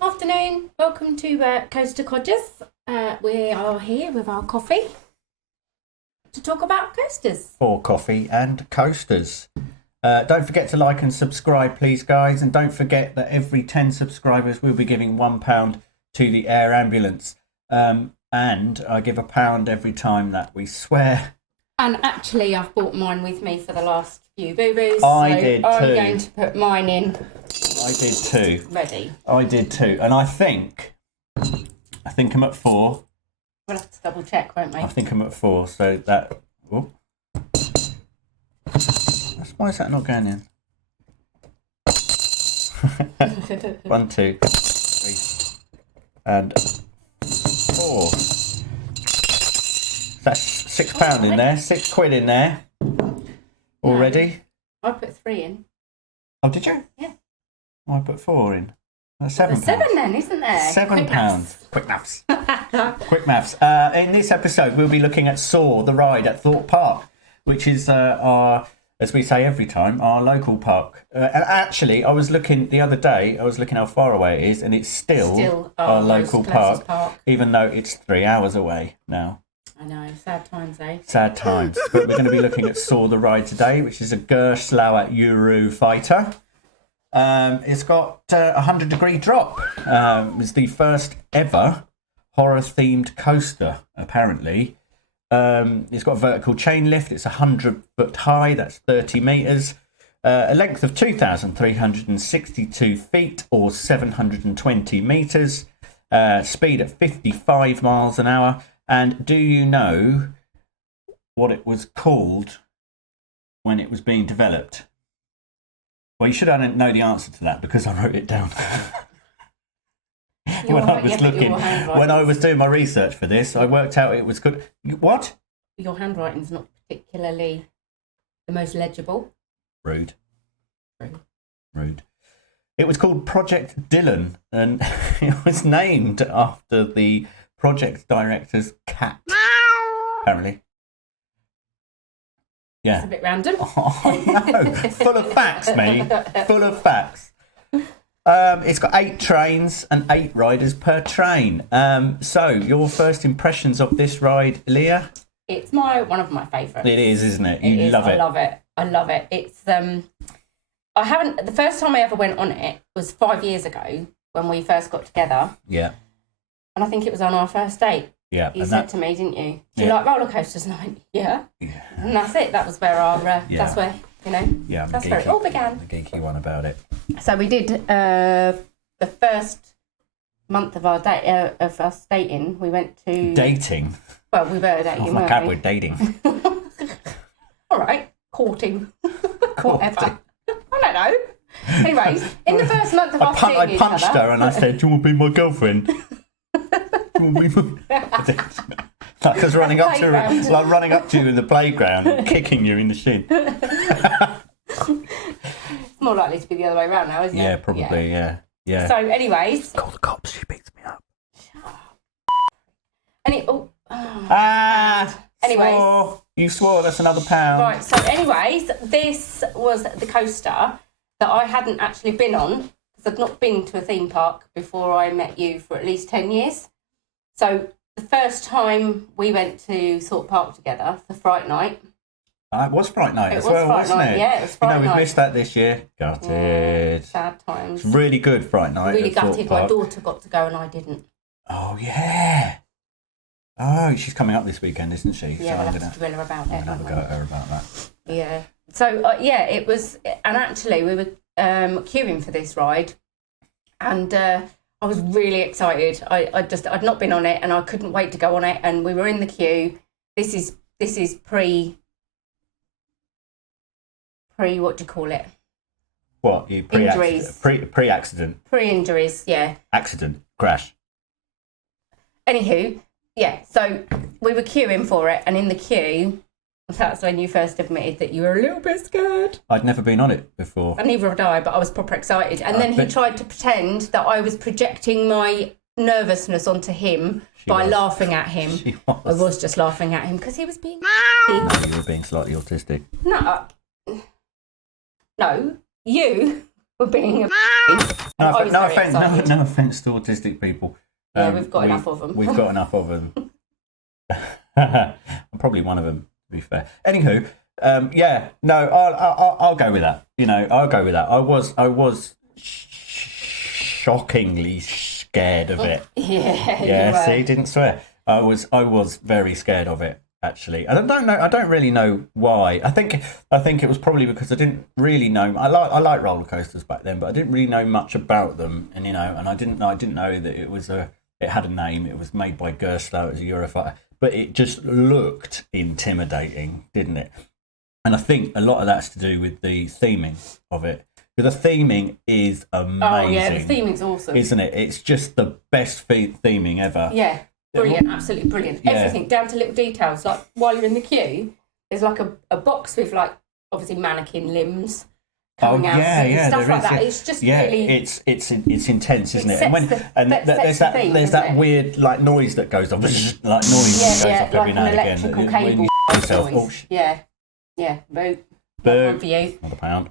Afternoon, welcome to Coaster Codgers. We are here with our coffee to talk about coasters. For coffee and coasters. Don't forget to like and subscribe, please, guys. And don't forget that every 10 subscribers, we'll be giving £1 to the air ambulance. And I give £1 every time that we swear. And actually, I've brought mine with me for the last few boo-boos. I did too. I'm going to put mine in. I did too. Ready. I did too. And I think I'm at 4. We'll have to double check, won't we? I think I'm at 4. So that... Oh. Why is that not going in? 1, 2, 3, and 4. That's £6 in there. £6 in there. Already. I put 3 in. Oh, did you? Yeah. I put 4 in. That's £7. There's 7 then, isn't there? £7. Quick maths. Quick maths. In this episode, we'll be looking at Saw, the ride at Thorpe Park, which is our, as we say every time, our local park. And actually, I was looking the other day, how far away it is, and it's still our local park, even though it's 3 hours away now. I know, sad times, eh? Sad times. But we're going to be looking at Saw, the ride today, which is a Gerstlauer Euro fighter. It's got a 100-degree drop. It's the first ever horror-themed coaster, apparently. It's got a vertical chain lift. It's 100 foot high. That's 30 metres. A length of 2,362 feet or 720 metres. Speed at 55 miles an hour. And do you know what it was called when it was being developed? Well, you should know the answer to that because I wrote it down. When I was doing my research for this, I worked out it was good. What? Your handwriting's not particularly the most legible. Rude. It was called Project Dylan, and it was named after the project director's cat. Apparently. Yeah. It's a bit random. Oh, I know. Full of facts, mate. Full of facts. It's got 8 trains and 8 riders per train. So, your first impressions of this ride, Leah? It's one of my favourites. It is, isn't it? You love it. I love it. It's I haven't. The first time I ever went on it was 5 years ago when we first got together. Yeah. And I think it was on our first date. Yeah. You said to me, didn't you? Do you like roller coasters? And I went, yeah. And that's it. That was where our. That's where Yeah. That's where it all began. The geeky one about it. So we did the first month of our of us dating. We went to dating. Well, we were dating. Oh my God, we're dating. All right, courting. Whatever. I don't know. Anyways, in the first month of us seeing I punched her and I said, "Do you want to be my girlfriend?" Like I was running up to you in the playground and kicking you in the shin. It's more likely to be the other way around now, isn't it? Yeah, probably, yeah. So, anyways... Call the cops, she beats me up. Shut up. Anyways... You swore, that's another £1. Right, so anyways, this was the coaster that I hadn't actually been on, because I'd not been to a theme park before I met you for at least 10 years. So the first time we went to Thorpe Park together for Fright Night... It was Fright Night as well, wasn't it? Yeah, it was Fright Night. We've missed that this year. Gutted. Yeah, sad times. It's really good Fright Night. Really gutted. My daughter got to go and I didn't. Oh, yeah. Oh, she's coming up this weekend, isn't she? Yeah, we'll have to drill her about it. I'm going to have a go at her about that. Yeah. So, it was... And actually, we were queuing for this ride. And I was really excited. I'd not been on it and I couldn't wait to go on it. And we were in the queue. This is pre... what do you call it? What? Injuries. Pre-accident. Pre-injuries, yeah. Accident. Crash. Anywho, yeah, so we were queuing for it, and in the queue, that's when you first admitted that you were a little bit scared. I'd never been on it before. And neither had I, but I was proper excited. And then he tried to pretend that I was projecting my nervousness onto him by laughing at him. I was just laughing at him because he was being... No, you were being slightly autistic. No, you for being a No offense to autistic people. Yeah, we've got enough of them. We've got enough of them. I'm probably one of them, to be fair. Anywho, I'll go with that. I'll go with that. I was shockingly scared of it. Yeah. See, didn't swear. I was very scared of it, actually. And I don't really know why. I think it was probably because I didn't really know. I like roller coasters back then, but I didn't really know much about them. And and I didn't know that it had a name. It was made by Gerstlauer. It was a Eurofighter, but it just looked intimidating, didn't it? And I think a lot of that's to do with the theming of it. Because the theming is amazing. Oh yeah, the theming's awesome, isn't it? It's just the best theming ever. Yeah, brilliant, absolutely brilliant. Yeah. Everything down to little details. Like while you're in the queue, there's like a box with like obviously mannequin limbs coming out, stuff like that. It's just really it's intense, isn't it? And there's that weird like noise that goes off, like noise that goes off every now and again. Electrical cable noise. Yeah, boo. Boo. For you. Not a pound.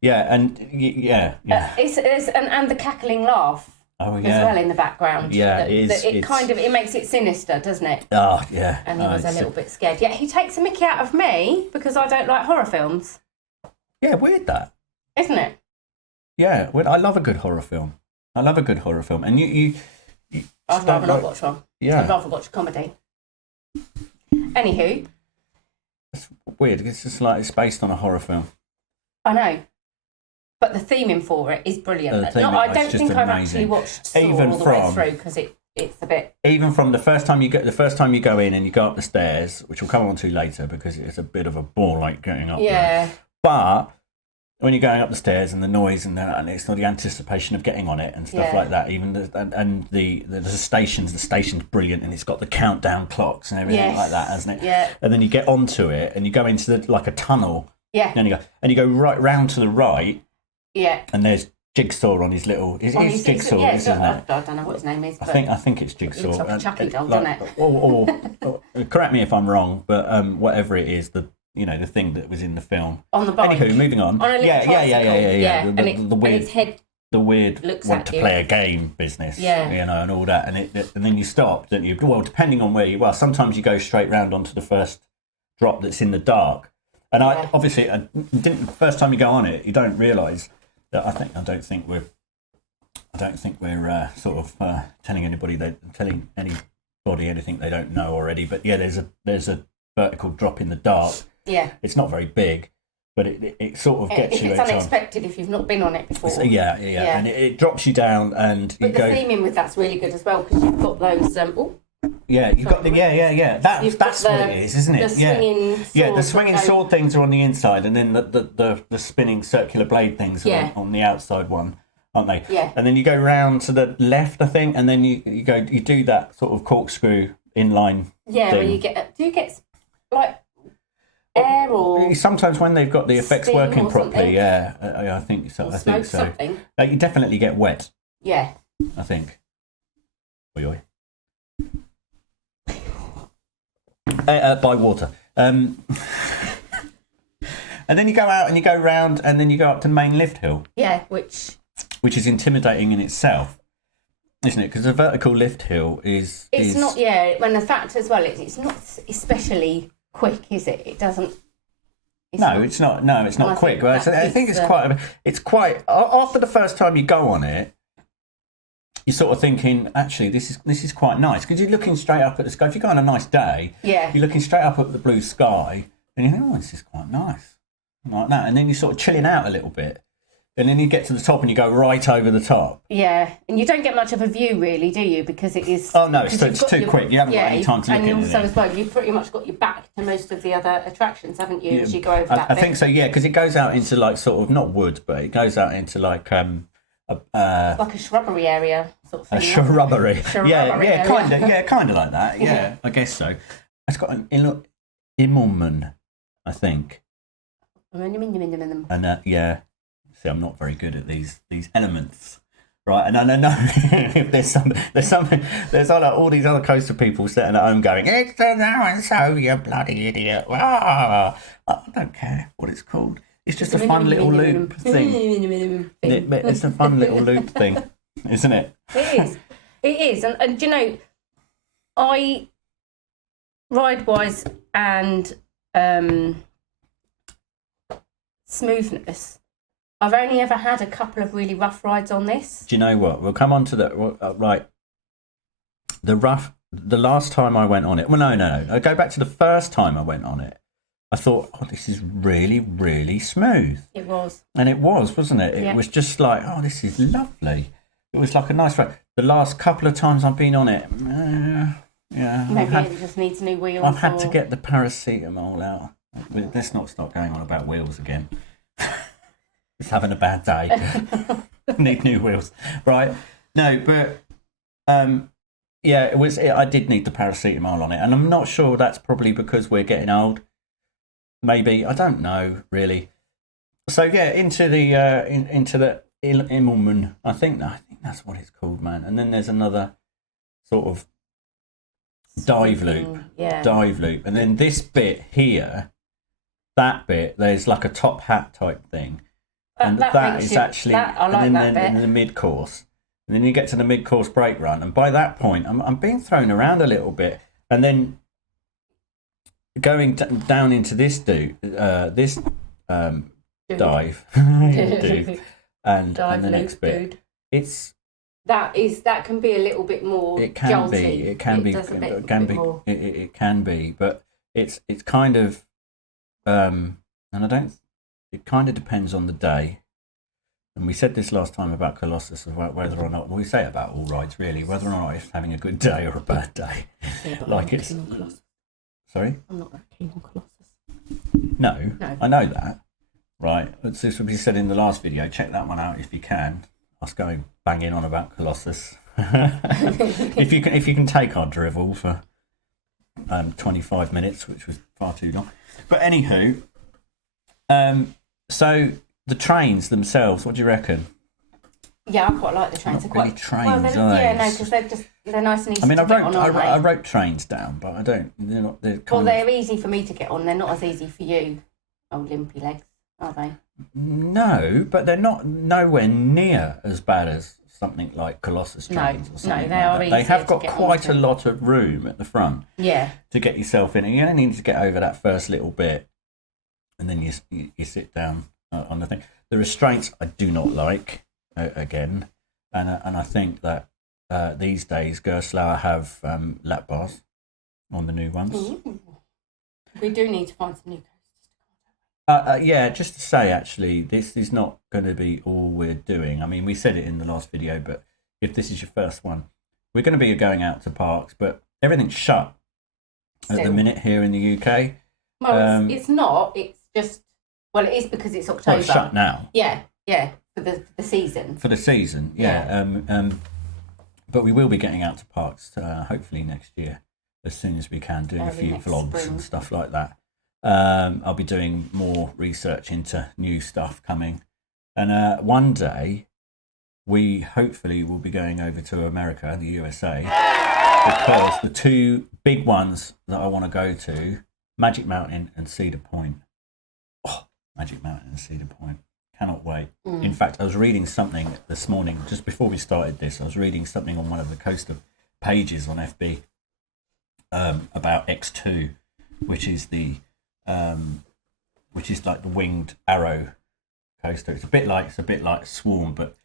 Yeah, and it's and the cackling laugh. Oh yeah. As well in the background. Yeah, it makes it sinister, doesn't it? Oh yeah. And he was a little bit scared. Yeah, he takes a mickey out of me because I don't like horror films. Yeah, weird that. Isn't it? Yeah, I love a good horror film. And I'd rather not watch one. Yeah. I'd rather watch a comedy. Anywho. It's weird. It's just like it's based on a horror film. I know. But the theming for it is brilliant. I don't think I've actually watched Saw all the way through because it's a bit. Even from the first time you go in and you go up the stairs, which we'll come on to later because it's a bit of a bore like getting up there. But when you're going up the stairs and the noise and it's not the anticipation of getting on it and stuff like that. Even the station's brilliant and it's got the countdown clocks and everything like that, hasn't it? Yeah. And then you get onto it and you go into like a tunnel. Yeah. And you go right round to the right. Yeah. And there's Jigsaw on his little. It's Jigsaw, isn't it? I don't know what his name is. I think it's Jigsaw. Looks like a Chucky doll, doesn't it? Or correct me if I'm wrong, but whatever it is, the thing that was in the film. On the bike. Anywho, moving on. On a little tricycle. The weird, and its head the weird want to play a game business. Yeah. And all that, and then you stop, don't you? Well, depending on where you are, sometimes you go straight round onto the first drop that's in the dark. And I obviously didn't. The first time you go on it, you don't realise that. I don't think we're sort of telling anybody anything they don't know already. But yeah, there's a vertical drop in the dark. Yeah, it's not very big, but it sort of gets you. It's unexpected if you've not been on it before. So, yeah, and it drops you down, and but you the go. theming with that's really good as well because you've got those. Yeah, you've got the That's what it is, isn't it? The swinging sword things are on the inside, and then the spinning circular blade things are on the outside one, aren't they? Yeah. And then you go round to the left, I think, and then you do that sort of corkscrew inline. Yeah, thing. where you get like air or sometimes when they've got the effects working properly. Something. Yeah, I think so. Or I think so. Something. You definitely get wet. Yeah. I think. Oi. By water. And then you go out and you go round and then you go up to the main lift hill. Yeah, which is intimidating in itself, isn't it? Because the vertical lift hill is not. Yeah, when the fact as well, it's not especially quick, is it? It doesn't. It's not quick. I think it's quite. After the first time you go on it, you're sort of thinking, actually, this is quite nice because you're looking straight up at the sky. If you go on a nice day, you're looking straight up at the blue sky, and you think, oh, this is quite nice, like that. And then you're sort of chilling out a little bit, and then you get to the top and you go right over the top. Yeah, and you don't get much of a view, really, do you? Because it is. Oh no, it's too quick. You haven't got any time to look at it. And also, as well, you've pretty much got your back to most of the other attractions, haven't you? As you go over that. I think so. Yeah, because it goes out into like sort of not wood, but it goes out into like like a shrubbery area sort of thing. A shrubbery. Yeah, kind of like that. Yeah, I guess so. It's got an Immelman, I think. And see, I'm not very good at these elements, right? And I don't know if there's all these other coastal people sitting at home going, "It's so and so, you bloody idiot!" I don't care what it's called. It's just a fun little loop thing. It's a fun little loop thing, isn't it? It is. It is. And you know, I, ride-wise and smoothness, I've only ever had a couple of really rough rides on this. Do you know what? We'll come on to that. Right. The last time I went on it, well, no. I go back to the first time I went on it. I thought, oh, this is really, really smooth. It was. And it was, wasn't it? It was just like, oh, this is lovely. It was like a nice ride. The last couple of times I've been on it, yeah. Maybe it just needs new wheels. I've had to get the paracetamol out. Let's not start going on about wheels again. Just having a bad day. Need new wheels. Right. No, but yeah, I did need the paracetamol on it. And I'm not sure that's probably because we're getting old. Maybe, I don't know really. So yeah, into the Immelman. I think that's what it's called, man. And then there's another sort of dive loop, and then this bit here, that bit, there's like a top hat type thing, and that is actually, and then in the mid course, and then you get to the mid course brake run, and by that point, I'm being thrown around a little bit, and then going down into this dive and the next bit, that can be a little bit more. It can jolty. It can be, but it's kind of and it kind of depends on the day. And we said this last time about Colossus, about whether or not, well, we say it about all rides really, whether or not it's having a good day or a bad day. Yeah, like it's. Sorry? I'm not that keen on Colossus. No, I know that. Right. This would be said in the last video. Check that one out if you can. Us going banging on about Colossus. if you can take our drivel for 25 minutes, which was far too long. But anywho, so the trains themselves, what do you reckon? Yeah, I quite like the trains. Not really trains, because they're nice and easy. I mean, I wrote trains down, but I don't. They're not. They're easy for me to get on. They're not as easy for you, old limpy legs, are they? No, but they're not nowhere near as bad as something like Colossus trains or something. No, they are. They have got quite a lot of room at the front. Yeah. To get yourself in, and you only need to get over that first little bit, and then you sit down on the thing. The restraints I do not like. Again, and I think that these days Gerstlauer have lap bars on the new ones. Ooh. We do need to find some new coasters. Yeah, just to say, actually, this is not going to be all we're doing. I mean, we said it in the last video, but if this is your first one, we're going to be going out to parks, but everything's shut at the minute here in the UK. Well, it's not. It's just, well, it is because it's October. Well, it's shut now. Yeah. For the season. For the season, yeah. But we will be getting out to parks hopefully next year as soon as we can, doing a few vlogs and stuff like that. I'll be doing more research into new stuff coming. And one day, we hopefully will be going over to America, the USA, because the two big ones that I want to go to, Magic Mountain and Cedar Point. Oh, Magic Mountain and Cedar Point. Cannot wait. In fact, I was reading something this morning, just before we started this, I was reading something on one of the coaster pages on FB about X2, which is like the winged arrow coaster. It's a bit like Swarm, but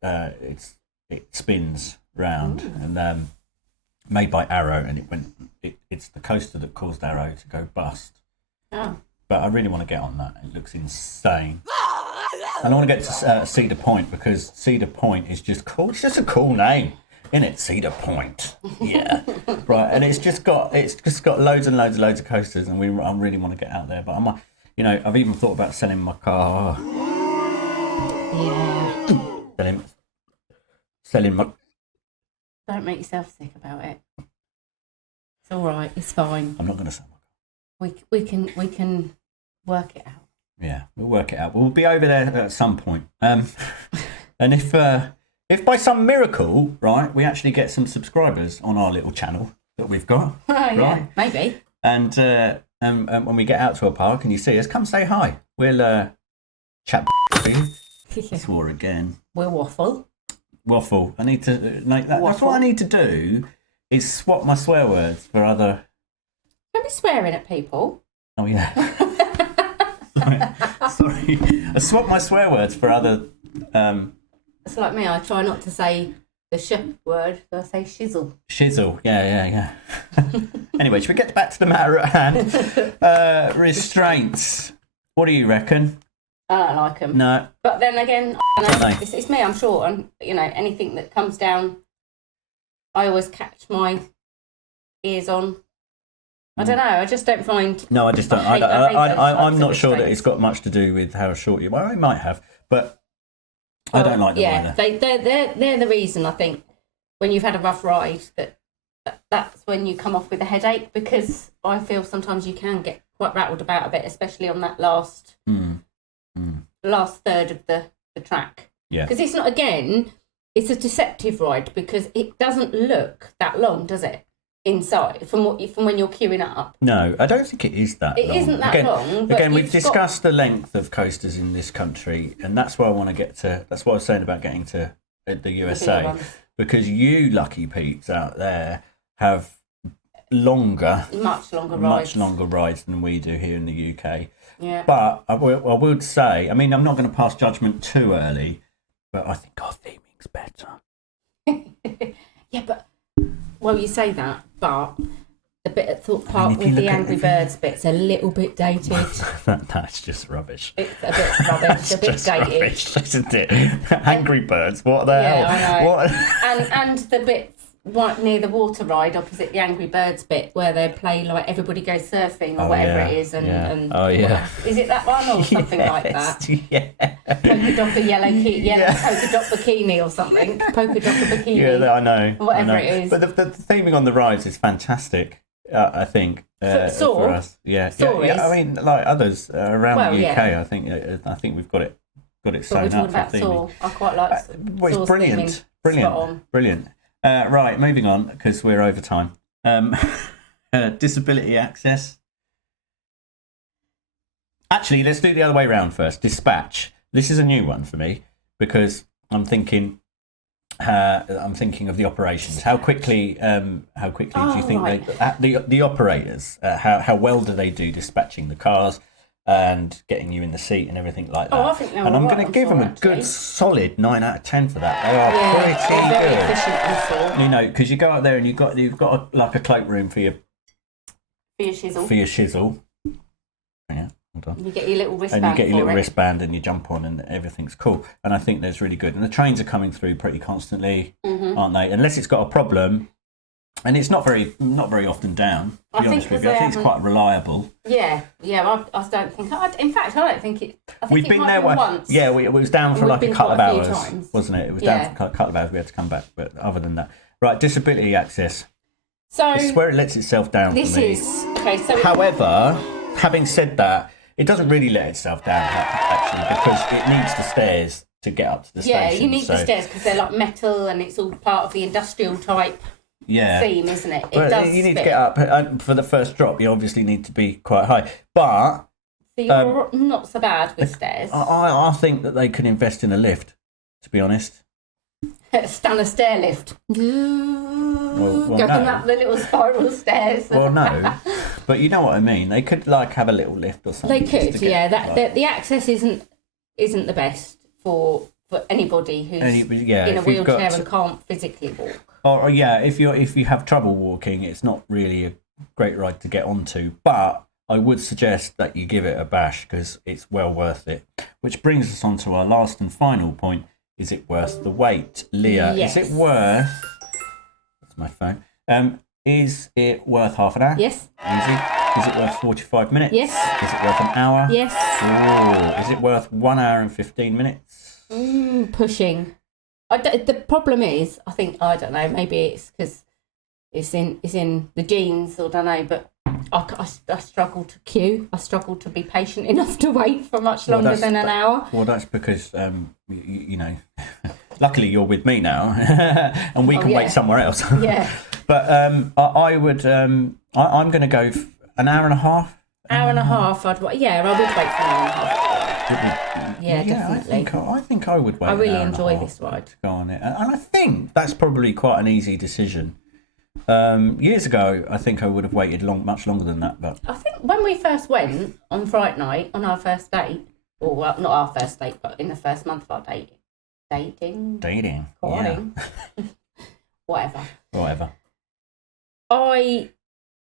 it spins round and made by Arrow, and it's the coaster that caused Arrow to go bust. Oh. But I really want to get on that. It looks insane. And I want to get to Cedar Point, because Cedar Point is just cool. It's just a cool name, isn't it? Cedar Point. Yeah. Right. And it's just got loads and loads of coasters, and I really want to get out there. But I've even thought about selling my car. Yeah. Selling my. Don't make yourself sick about it. It's all right. It's fine. I'm not going to sell my car. We can work it out. Yeah, we'll work it out. We'll be over there at some point. And if by some miracle, right, we actually get some subscribers on our little channel that we've got, Oh, yeah, right? maybe. And when we get out to a park and you see us, come say hi. We'll chat for you. Swore again. We'll waffle. Waffle. I need to make that. That's what I need to do. Is swap my swear words for other. Don't be swearing at people. Oh yeah. Sorry. I swap my swear words for other. It's like me. I try not to say the sh word. So I say shizzle. Shizzle. Yeah. Anyway, should we get back to the matter at hand? Restraints. What do you reckon? I don't like them. No. But then again, I don't know. It's me. I'm short, and anything that comes down, I always catch my ears on. I don't know. I just don't find. No, I just don't. I'm not sure that it's got much to do with how short you. Well, I might have, but I don't like them either. They're the reason, I think, when you've had a rough ride, that's when you come off with a headache, because I feel sometimes you can get quite rattled about a bit, especially on that last third of the track. Yeah. Because it's not, again, it's a deceptive ride because it doesn't look that long, does it? Inside, from when you're queuing up. No, I don't think it is that long. It isn't that long. But again, we've discussed the length of coasters in this country, and that's why I want to get to. That's what I was saying about getting to the USA, because you lucky peeps out there have much longer rides than we do here in the UK. Yeah. But I would say, I mean, I'm not going to pass judgment too early, but I think our theming's better. Yeah, but. Well, you say that, but the bit at Thorpe Park with the Angry Birds bit's a little bit dated. That's just rubbish. It's a bit rubbish, a bit dated. Rubbish, isn't it? Angry Birds, what the hell? I know. What? And the bits right near the water ride opposite the Angry Birds bit where they play like Everybody Goes Surfing or whatever it is. And oh, yeah. Is it that one or something like that? Yeah. Polka dot yellow polka dot bikini or something. Polka dot bikini. Yeah, I know. Whatever it is. But the theming on the rides is fantastic, I think. For us. Yeah. I mean, like others around the UK, I think we've got it sewn up for theming. Saw? I quite like it's brilliant. Right, moving on, because we're over time. Disability access. Actually, let's do it the other way around first. Dispatch. This is a new one for me, because I'm thinking of the operations. How quickly do you think the operators? How well do they do dispatching the cars and getting you in the seat and everything like that? I think they're and I'm going to give them a good solid 9 out of 10 for that. They are pretty very good. Efficient, Because you go up there and you've got like a cloakroom for your shizzle. Yeah, hold on. You get your little wristband. And you get your little wristband and you jump on and everything's cool. And I think that's really good. And the trains are coming through pretty constantly, aren't they? Unless it's got a problem. And it's not very often down, to be honest with you. I think it's quite reliable. Yeah. I don't think. In fact, I don't think it. I think We've been there once. Yeah, it was down for like a couple of hours, wasn't it? It was down for a couple of hours. We had to come back, but other than that, right? Disability access. So it's where it lets itself down. This for me. is okay. So, however, having said that, it doesn't really let itself down actually, because it needs the stairs to get up to the station. Yeah, you need the stairs because they're like metal and it's all part of the industrial type. Theme, isn't it? You need to get up for the first drop. You obviously need to be quite high, but so you're not so bad with stairs. I think that they could invest in a lift. To be honest, stand a stair lift. Going up the little spiral stairs. Well, no, but you know what I mean. They could like have a little lift or something. They could, the access isn't the best for anybody who's in a wheelchair and can't physically walk. Or if you have trouble walking, it's not really a great ride to get onto. But I would suggest that you give it a bash because it's well worth it. Which brings us on to our last and final point: is it worth the wait, Leah? Yes. Is it worth? That's my phone. Is it worth half an hour? Yes. Easy. Is it worth 45 minutes? Yes. Is it worth an hour? Yes. Ooh. Is it worth 1 hour and 15 minutes? Pushing. The problem is, I don't know, maybe it's because it's in the genes, or I don't know, but I struggle to queue. I struggle to be patient enough to wait for much longer than an hour. Well, that's because, you know, luckily you're with me now and we can wait somewhere else. Yeah. But I would, I'm going to go an hour and a half. hour and a half, I would wait for an hour and a half. Yeah, definitely. I think I would wait. I really an hour and a enjoy half this ride. to go on it, and I think that's probably quite an easy decision. Years ago, I think I would have waited much longer than that. But I think when we first went on Friday night on our first date, or well, not our first date, but in the first month of our dating, courting, whatever.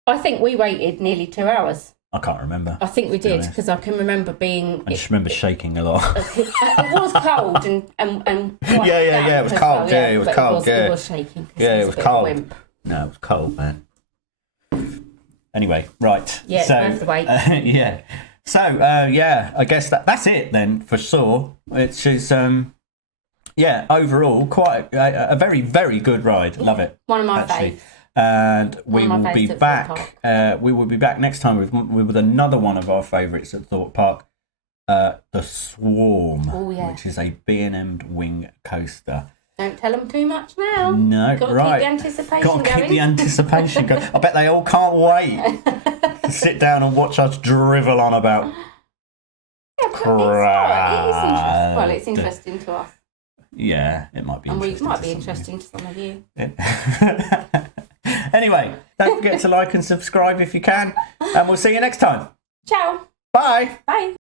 I think we waited nearly 2 hours. I can't remember. I think we did because I can remember being. I just remember shaking a lot. It was cold and yeah. It was cold. Well, it was cold. It was shaking. Yeah, it was cold. No, it was cold, man. Anyway, right. Yeah, so it's worth the wait. yeah. So I guess that's it then for sure. Which is overall quite a very, very good ride. Love it. One of my favourites. And we will be back. We will be back next time with another one of our favourites at Thorpe Park, the Swarm, which is a B&M wing coaster. Don't tell them too much now. No, Got to right. keep the anticipation Got to going. keep the anticipation going. I bet they all can't wait to sit down and watch us drivel on about. Yeah, but it's interesting to us. Yeah, it might be. And interesting might be interesting to some of you. Anyway, don't forget to like and subscribe if you can, and we'll see you next time. Ciao. Bye. Bye.